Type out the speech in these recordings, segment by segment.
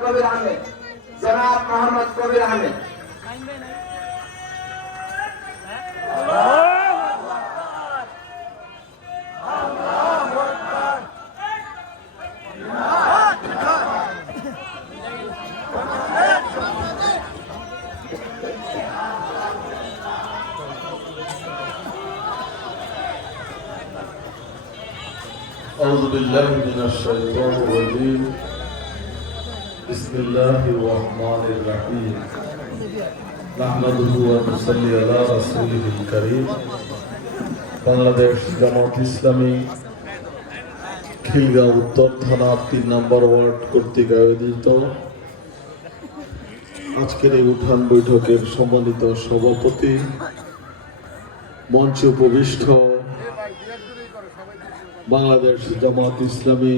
কবির আহমেদ জনাব মোহাম্মদ কবির আহমেদ أعوذ بالله من الشيطان الرجيم بسم الله الرحمن الرحيم نحمده ونصلي على رسوله الكريم বাংলাদেশ জামাত ইসলামী খিলগাঁও উত্তর থানা তিন নম্বর ওয়ার্ড কর্তৃক আয়োজিত আজকের এই উঠান বৈঠকের সম্মানিত সভাপতি মঞ্চে উপবিষ্ট বাংলাদেশ জামাত ইসলামী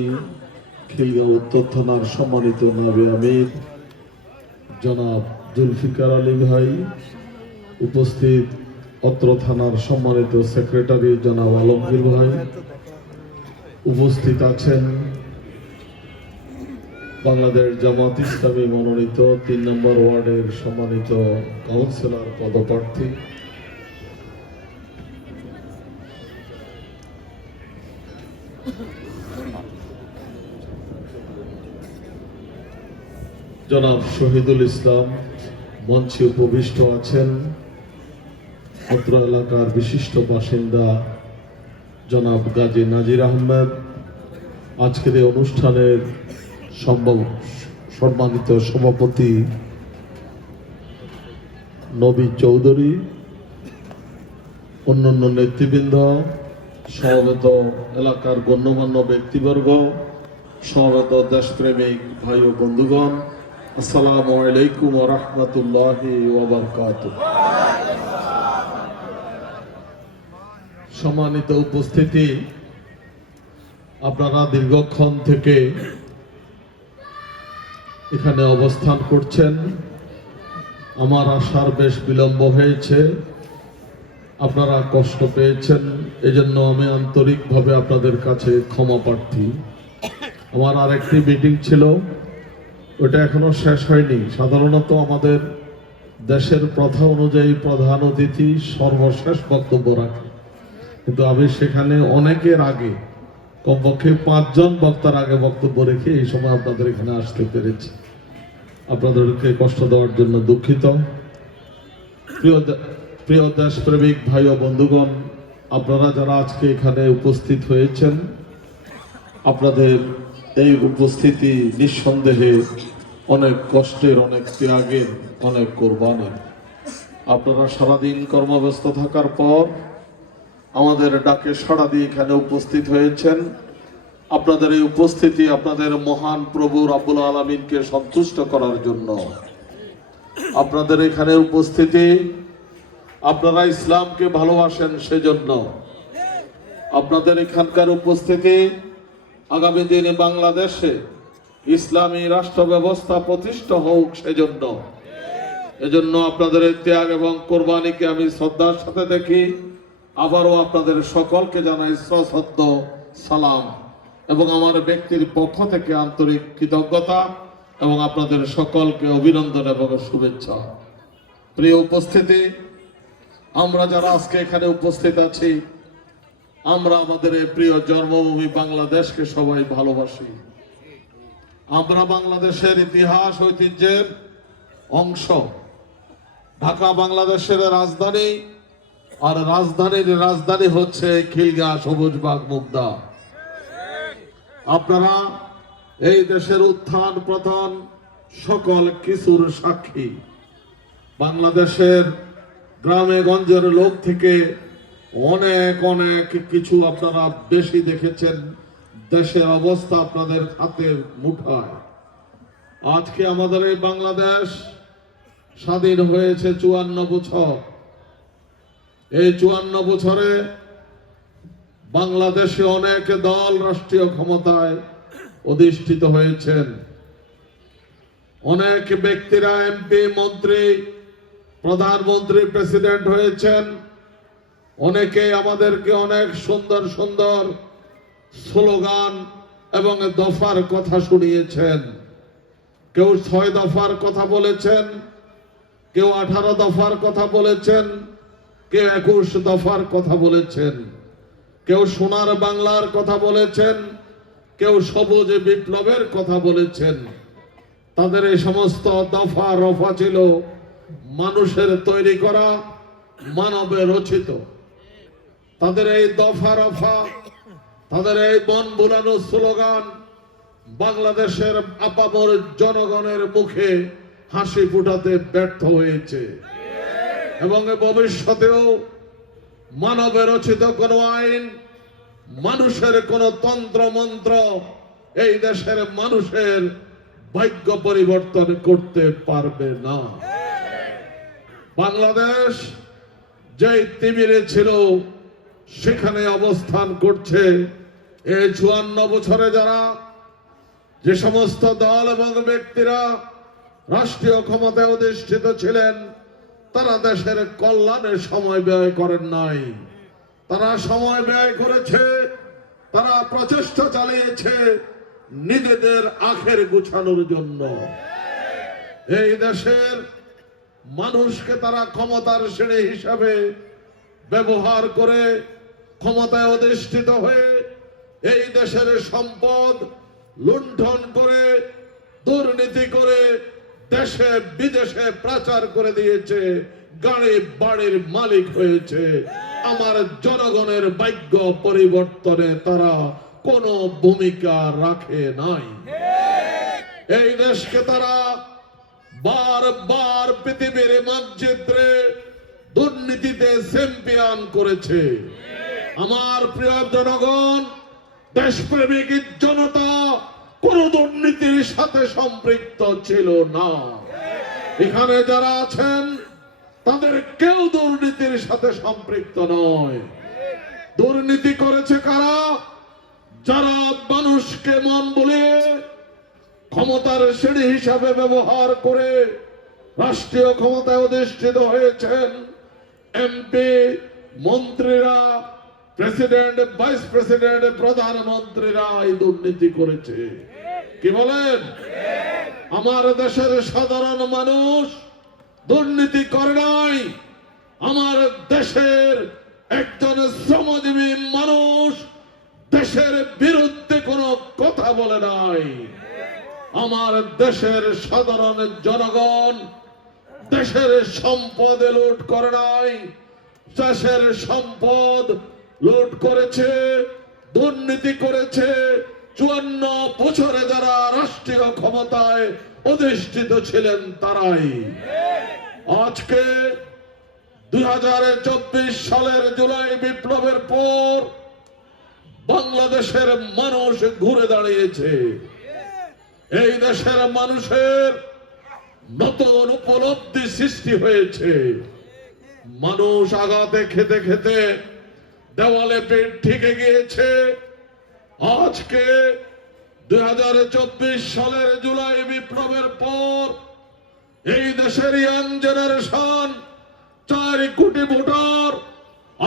খিলগাঁও উত্তর থানার সম্মানিত নাবে আমির জনাব জুলফিকার আলী ভাই উপস্থিত অত্র থানার সম্মানিত সেক্রেটারি জনাব আলমগীর ভাই উপস্থিত আছেন বাংলাদেশ জামাত ইসলামী মনোনীত তিন নম্বর ওয়ার্ডের সম্মানিত কাউন্সিলর পদপ্রার্থী জনাব শহীদুল ইসলাম মঞ্চে উপবিষ্ট আছেন অত্র এলাকার বিশিষ্ট বাসিন্দা জনাব গাজী নাজির আহমেদ। আজকের এই অনুষ্ঠানের সম্ভব সম্মানিত সভাপতি নবী চৌধুরী, অন্যান্য নেতৃবৃন্দ সমবেত এলাকার গণ্যমান্য ব্যক্তিবর্গ সমবেত দেশপ্রেমিক ভাই ও বন্ধুগণ। আসসালামু আলাইকুম রহমতুল্লাহ ওবরকাত সম্মানিত উপস্থিতি, আপনারা দীর্ঘক্ষণ থেকে এখানে অবস্থান করছেন। আমার আসার বেশ বিলম্ব হয়েছে। আপনারা কষ্ট পেয়েছেন, এজন্য আমি আন্তরিকভাবে আপনাদের কাছে ক্ষমা প্রার্থী। আমার আরেকটি মিটিং ছিল। ওটা এখনও শেষ হয়নি। সাধারণত আমাদের দেশের প্রথা অনুযায়ী প্রধান অতিথি সর্বশেষ বক্তব্য রাখে। কিন্তু আমি সেখানে অনেকের আগে, কমপক্ষে পাঁচজন বক্তার আগে বক্তব্য রেখে এই সময় আপনাদের এখানে আসতে পেরেছি। আপনাদেরকে কষ্ট দেওয়ার জন্য দুঃখিত। প্রিয় প্রিয় দেশপ্রেমিক ভাই ও বন্ধুগণ, আপনারা যারা আজকে এখানে উপস্থিত হয়েছেন, আপনাদের এই উপস্থিতি নিঃসন্দেহে অনেক কষ্টের, অনেক ত্যাগের, অনেক কোরবানের। আপনারা সারাদিন কর্মব্যস্ত থাকার পর আমাদের ডাকে সাড়া দিয়ে এখানে উপস্থিত হয়েছেন। আপনাদের এই উপস্থিতি আপনাদের মহান প্রভু রাব্বুল আলমিনকে সন্তুষ্ট করার জন্য। আপনাদের এখানে উপস্থিতি, আপনারা ইসলামকে ভালোবাসেন সেজন্য। আপনাদের এখানকার উপস্থিতি আগামী দিনে বাংলাদেশে ইসলামী রাষ্ট্র ব্যবস্থা প্রতিষ্ঠা হোক সেজন্য। এজন্য আপনাদের ত্যাগ এবং কোরবানিকে আমি শ্রদ্ধার সাথে দেখি। আবারও আপনাদের সকলকে জানাই সশ্রদ্ধ সালাম। এবং আমার ব্যক্তির পক্ষ থেকে আন্তরিক কৃতজ্ঞতা এবং আপনাদের সকলকে অভিনন্দন এবং শুভেচ্ছা। প্রিয় উপস্থিতি, আমরা যারা আজকে এখানে উপস্থিত আছি আমরা আমাদের এই প্রিয় জন্মভূমি বাংলাদেশকে সবাই ভালোবাসি। আমরা বাংলাদেশের ইতিহাস, ঐতিহ্যের অংশ। ঢাকা বাংলাদেশের রাজধানী আর রাজধানীর রাজধানী হচ্ছে খিলগা সবুজবাগ মুগদা। আপনারা এই দেশের উত্থান পতন সকল কিছুর সাক্ষী। বাংলাদেশের গ্রামে গঞ্জের লোক থেকে অনেক অনেক কিছু আপনারা বেশি দেখেছেন। দেশের অবস্থা আপনাদের হাতের মুঠায়। আজকে আমাদের এই বাংলাদেশ স্বাধীন হয়েছে চুয়ান্ন বছর। এই চুয়ান্ন বছরে বাংলাদেশে অনেক দল রাষ্ট্রীয় ক্ষমতায় অধিষ্ঠিত হয়েছেন। অনেক ব্যক্তিরা এমপি, মন্ত্রী, প্রধানমন্ত্রী, প্রেসিডেন্ট হয়েছেন। অনেকে আমাদেরকে অনেক সুন্দর সুন্দর স্লোগান এবং দফার কথা শুনিয়েছেন। কেউ ছয় দফার কথা বলেছেন, কেউ আঠারো দফার কথা বলেছেন, কেউ একুশ দফার কথা বলেছেন। কেউ সোনার বাংলার কথা বলেছেন, কেউ সবুজ বিপ্লবের কথা বলেছেন। তাদের এই সমস্ত দফা রফা ছিল মানুষের তৈরি করা, মানবে রচিত। তাদের এই দফা রফা, তাদের এই বন বুলানো স্লোগান বাংলাদেশের আপামর জনগণের মুখে হাসি ফুটাতে ব্যর্থ হয়েছে। এবং ভবিষ্যতেও মানবে রচিত কোন আইন, মানুষের কোন তন্ত্র মন্ত্র এই দেশের মানুষের ভাগ্য পরিবর্তন করতে পারবে না। বাংলাদেশ যেই তিমিরে ছিল সেখানে অবস্থান করছে এই চুয়ান্ন বছরে যারা যে সমস্ত দল এবং ব্যক্তিরা রাষ্ট্রীয় ক্ষমতায় অধিষ্ঠিত ছিলেন, তারা দেশের কল্যাণে সময় ব্যয় করেন নাই। তারা সময় ব্যয় করেছে, তারা প্রচেষ্টা চালিয়েছে নিজেদের আখের গুছানোর জন্য। এই দেশের মানুষকে তারা ক্ষমতার শ্রেণি হিসাবে ব্যবহার করে ক্ষমতায় অধিষ্ঠিত হয়ে এই দেশের সম্পদ লুণ্ঠন করে, দুর্নীতি করে দেশে, বিদেশে প্রচার করে দিয়েছে, গাড়ি বাড়ির মালিক হয়েছে। আমার জনগণের ভাগ্য পরিবর্তনে তারা কোনো ভূমিকা রাখে নাই। এই দেশকে তারা বারবার পৃথিবীর মানচিত্রে দুর্নীতিতে চ্যাম্পিয়ন করেছে। আমার প্রিয় জনগণ, দেশপ্রেমিক জনতা কোন দুর্নীতির সাথে সম্পৃক্ত ছিল না। এখানে যারা আছেন, তাদের কেউ দুর্নীতির সাথে সম্পৃক্ত নয়। দুর্নীতি করেছে কারা? যারা মানুষকে মন বলে ক্ষমতার সিঁড়ি হিসাবে ব্যবহার করে রাষ্ট্রীয় ক্ষমতায় অধিষ্ঠিত হয়েছেন, এমপি, মন্ত্রীরা প্রেসিডেন্ট ভাইস প্রেসিডেন্ট প্রধানমন্ত্রীরা দুর্নীতি করেছে কি বলেন আমার দেশের সাধারণ মানুষ দুর্নীতি করে নাই আমার দেশের একজন শ্রমজীবী মানুষ দেশের বিরুদ্ধে কোনো কথা বলে নাই আমার দেশের সাধারণ জনগণ দেশের সম্পদ লুট করে নাই দেশের সম্পদ লুট করেছে, দুর্নীতি করেছে, চুয়ান্ন বছরে যারা রাষ্ট্রীয় ক্ষমতায় অধিষ্ঠিত ছিলেন তারাই। আজকে দুই সালের জুলাই বিপ্লবের পর বাংলাদেশের মানুষ ঘুরে দাঁড়িয়েছে। এই দেশের মানুষের নতুন উপলব্ধি সৃষ্টি হয়েছে। মানুষ আগাতে খেতে খেতে দেওয়ালে পেট ঠেকে গিয়েছে। আজকে দুই হাজার চব্বিশ সালের জুলাই বিপ্লবের পর এই দেশের ইয়াং জেনারেশন চার কোটি ভোটার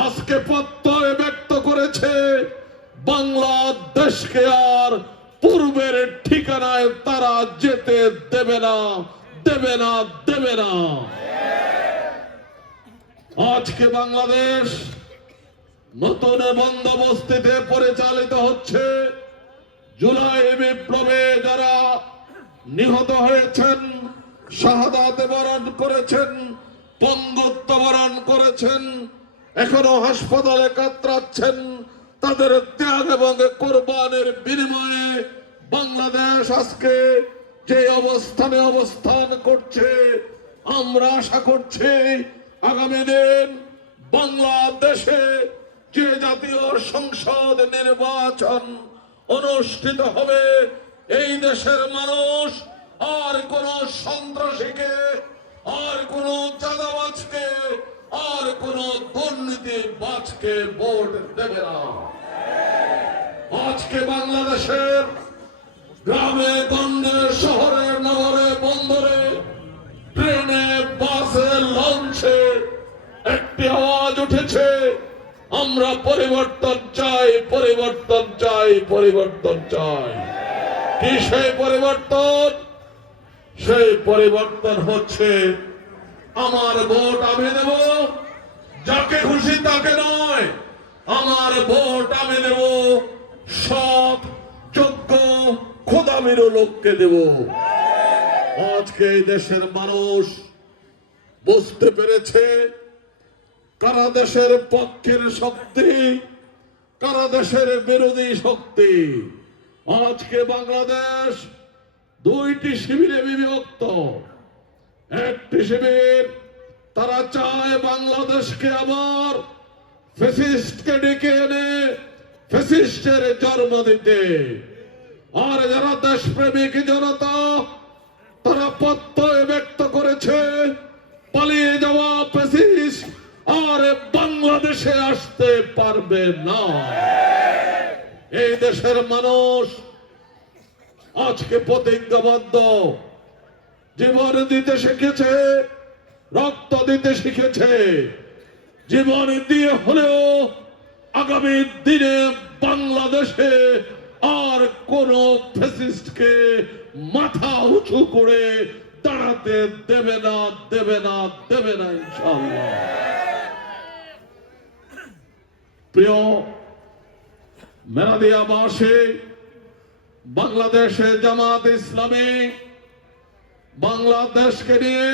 আজকে প্রত্যয় ব্যক্ত করেছে। বাংলাদেশকে আর পূর্বের ঠিকানায় তারা যেতে দেবে না দেবে না দেবে না। আজকে বাংলাদেশ নতুন বন্দোবস্তিতে পরিচালিত হচ্ছে জুলাই বিপ্লবে যারা নিহত হয়েছেন, শাহাদাতে বরণ করেছেন, পঙ্গুত্ব বরণ করেছেন, এখনও হাসপাতালে কাতরাচ্ছেন, তাদের ত্যাগ এবং কোরবানের বিনিময়ে বাংলাদেশ আজকে যে অবস্থানে অবস্থান করছে, আমরা আশা করছি আগামী দিন বাংলাদেশে যে জাতীয় সংসদ নির্বাচন অনুষ্ঠিত হবে, এই দেশের মানুষ আর কোন সন্ত্রাসীকে, আর কোন চাঁদাবাজকে, আর কোন দুর্নীতিবাজকে ভোট দেবে না। আজকে বাংলাদেশের চাই পরিবর্তন চাই। কি সেই পরিবর্তন? সেই পরিবর্তন হচ্ছে আমার ভোট আমি দেব। যাকে খুশি তাকে নয়, আমার ভোট আমি দেব। সৎ, যোগ্য, খোদামিরো লোককে দেব। আজকে দেশের মানুষ বুঝতে পেরেছে কারা দেশের পক্ষের শক্তি? কারা দেশের বিরোধী শক্তি? আজকে বাংলাদেশ দুইটি শিবিরে বিভক্ত। একটি শিবির, তারা চায় বাংলাদেশকে আবার ফেসিস্টকে ডেকে এনে ফেসিস্টের জন্ম দিতে। আর যারা দেশপ্রেমিক জনতা, তারা প্রত্যয় ব্যক্ত করেছে, পালিয়ে যাওয়া ফেসিস্ট আর বাংলাদেশে আসতে পারবে না। এই দেশের মানুষ আজকে প্রতিজ্ঞাবদ্ধ। জীবন দিতে শিখেছে, রক্ত দিতে শিখেছে। জীবন দিয়ে হলেও আগামী দিনে বাংলাদেশে আর কোন ফেসিস্টকে মাথা উঁচু করে দাঁড়াতে দেবে না দেবে না দেবে না ইনশাআল্লাহ। প্রিয় বাংলাদেশে জামাত ইসলামী বাংলাদেশকে নিয়ে,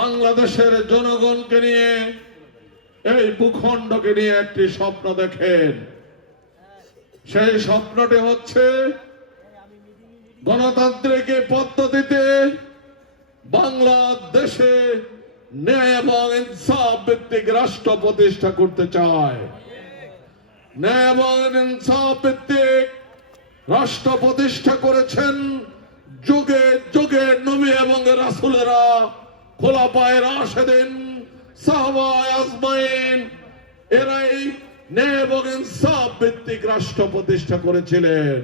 বাংলাদেশের জনগণকে নিয়ে, এই ভূখণ্ডকে নিয়ে একটি স্বপ্ন দেখেন। সেই স্বপ্নটি হচ্ছে গণতান্ত্রিক পদ্ধতিতে বাংলাদেশে ন্যায় এবং ইনসাফ ভিত্তিক রাষ্ট্র প্রতিষ্ঠা করতে চায়। ন্যায় এবং ইনসাফ ভিত্তিক রাষ্ট্র প্রতিষ্ঠা করেছেন যুগে যুগে নবী এবং রাসুলেরা। আজমাইন, এরাই ন্যায় এবং ইনসাফ ভিত্তিক রাষ্ট্র প্রতিষ্ঠা করেছিলেন।